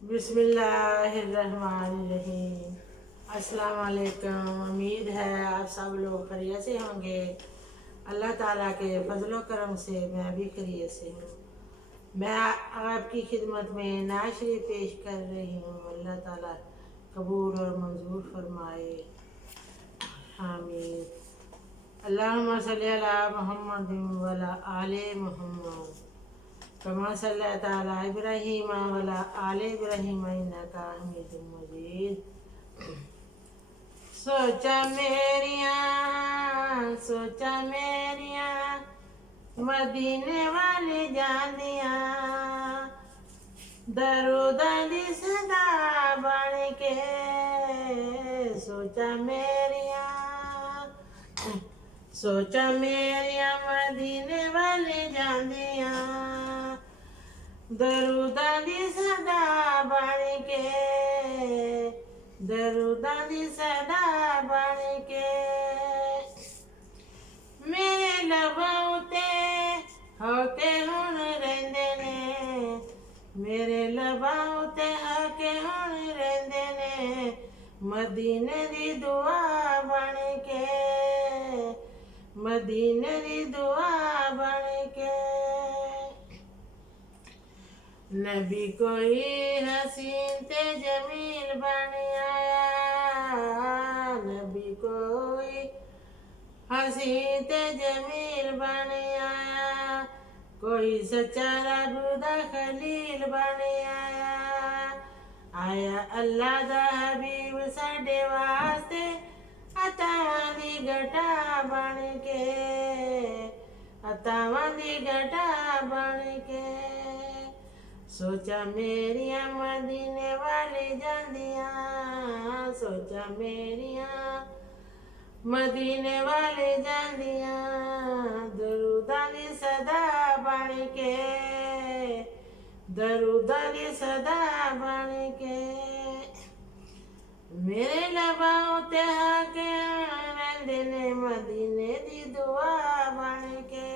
बिस्मिल्लाहिर्रहमानिर्रहीम। अस्सलाम वालेकुम। उम्मीद है आप सब लोग खैरियत से होंगे। अल्लाह ताला के फजलो करम से मैं भी खैरियत से हूँ। मैं आपकी खिदमत में नाशरी पेश कर रही हूँ। अल्लाह ताला कबूल और मंजूर फरमाए, आमीन। अल्लाहुम्मा सल्ली अला मुहम्मद व अला आले मुहम्मद कमा सल्लैता अला इब्राहीम व अला आले इब्राहीम इन्नका हमीदुम मजीद। सोचा मेरिया मदीने वाली जानिया दरूद दी सदा बन के। सोचा मेरिया मदीने वाली जानिया दरूदा दी सदा बन के, दरूदा दी सदा बन के। मेरे लबां ते होके हुण रहिंदे ने, मेरे लबां ते होके हुण रहिंदे ने मदीने दी दुआ बन के, मदीने दी दुआ बन के। नबी कोई हसीन ते जमील बन आया, नबी कोई हसीन ते जमील बन आया, कोई सच्चा रब दा खलील बन आया। आया अल्लाह दा हबीब साडे वास्ते अतावां दी घटा बन के, अतावां दी घटा बन के। सोचा मेरिया मदीने वाली जांदिया, सोचा मेरिया मदीने वाली जांदिया दरूदा दी सदा बन के, दरूदा दी सदा बन के। मेरे लबां ते हाके रहिंदे ने मदीने दी दुआ बन के,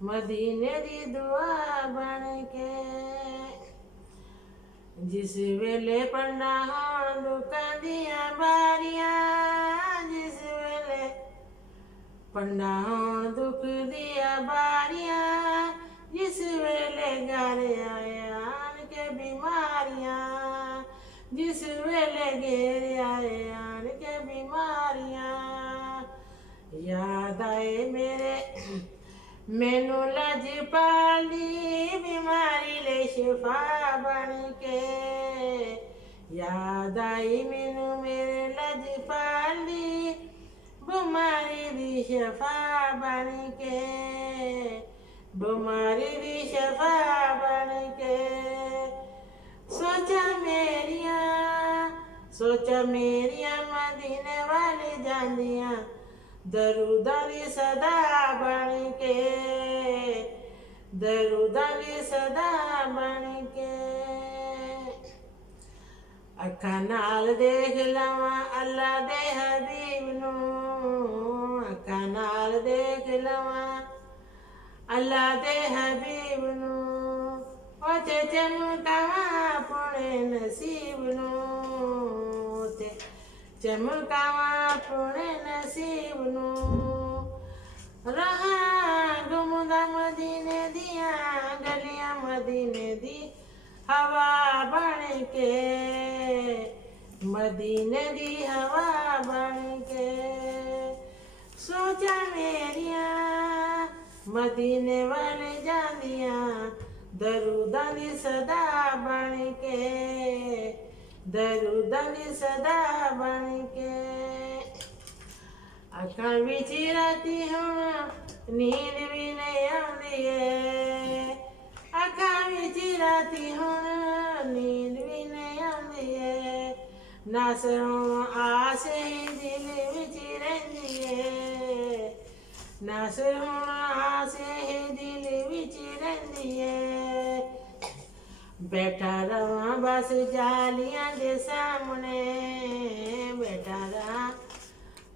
मदीने दी दुआ बन के। जिस वेले पंडा होण दुखां दियां बारियां, जिस वेले पंडा होण दुख दियां बारियां, जिस वेले घर आन के बीमारियां, जिस वेले घेर आन के बीमारियां। याद आए मेरे मैनू लजपाल दी बीमारी ले शिफा बन के, याद आई मैनू मेरे लजपाल दी बीमारी दी शिफा बन के, बीमारी दी शिफा बन के। सोचा मेरिया मदीने वाली जांदिया दरूदा दी सदा बन के, दरूदा दी सदा बन के। अखां नाल देख लवां अल्लाह दे हबीब नूं, अखां नाल देख लवां अल्लाह दे हबीब नूं, ओते चमकावां अपने नसीब नूं, ओते चमकावां अपने नसीब नूं। रहां घुमदा मदीने दियां गलियां मदीने दी हवा बन के, मदीने दी हवा बन के। सोचा मेरिया मदीने वाले जांदिया दरूदा दी सदा बन के, दरूदा दी सदा बन के। अखां विच राती हुण नींद भी नहीं आउंदी ऐ, अखां विच राती हुण नींद भी नहीं आउंदी ऐ। नासर हुण आस ही दिल विच रहिंदी ऐ, नासर हुण आस ही दिल विच रहिंदी ऐ। बैठा रवां बस जालियां दे सामने, बैठा रहां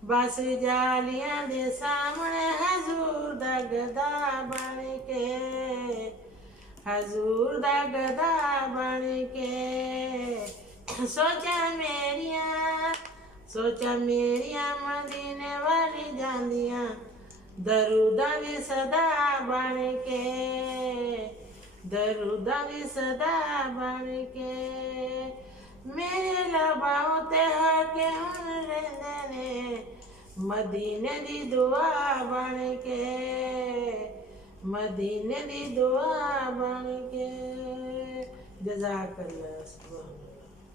बस जालियां दे सामने हजूर दा गदा बन के, हजूर दा गदा बन के। ਸੋਚਾਂ ਮੇਰੀਆਂ ਮਦੀਨੇ ਵਾਲੀ ਜਾਂਦੀਆਂ ਦਰੂਦਾਂ ਵੀ ਸਦਾ ਬਣ ਕੇ ਦਰੂਦਾਂ ਵੀ ਸਦਾ ਬਣ ਕੇ ਮੇਰੇ ਲਬਾਂ ਤੇ ਹਾਕੇ ਹੁਣ ਰਹਿੰਦੇ ਨੇ ਮਦੀਨੇ ਦੀ ਦੁਆ ਬਣ ਕੇ ਮਦੀਨੇ ਦੀ ਦੁਆ ਬਣ ਕੇ ਜਜ਼ਾਕੱਲਾ।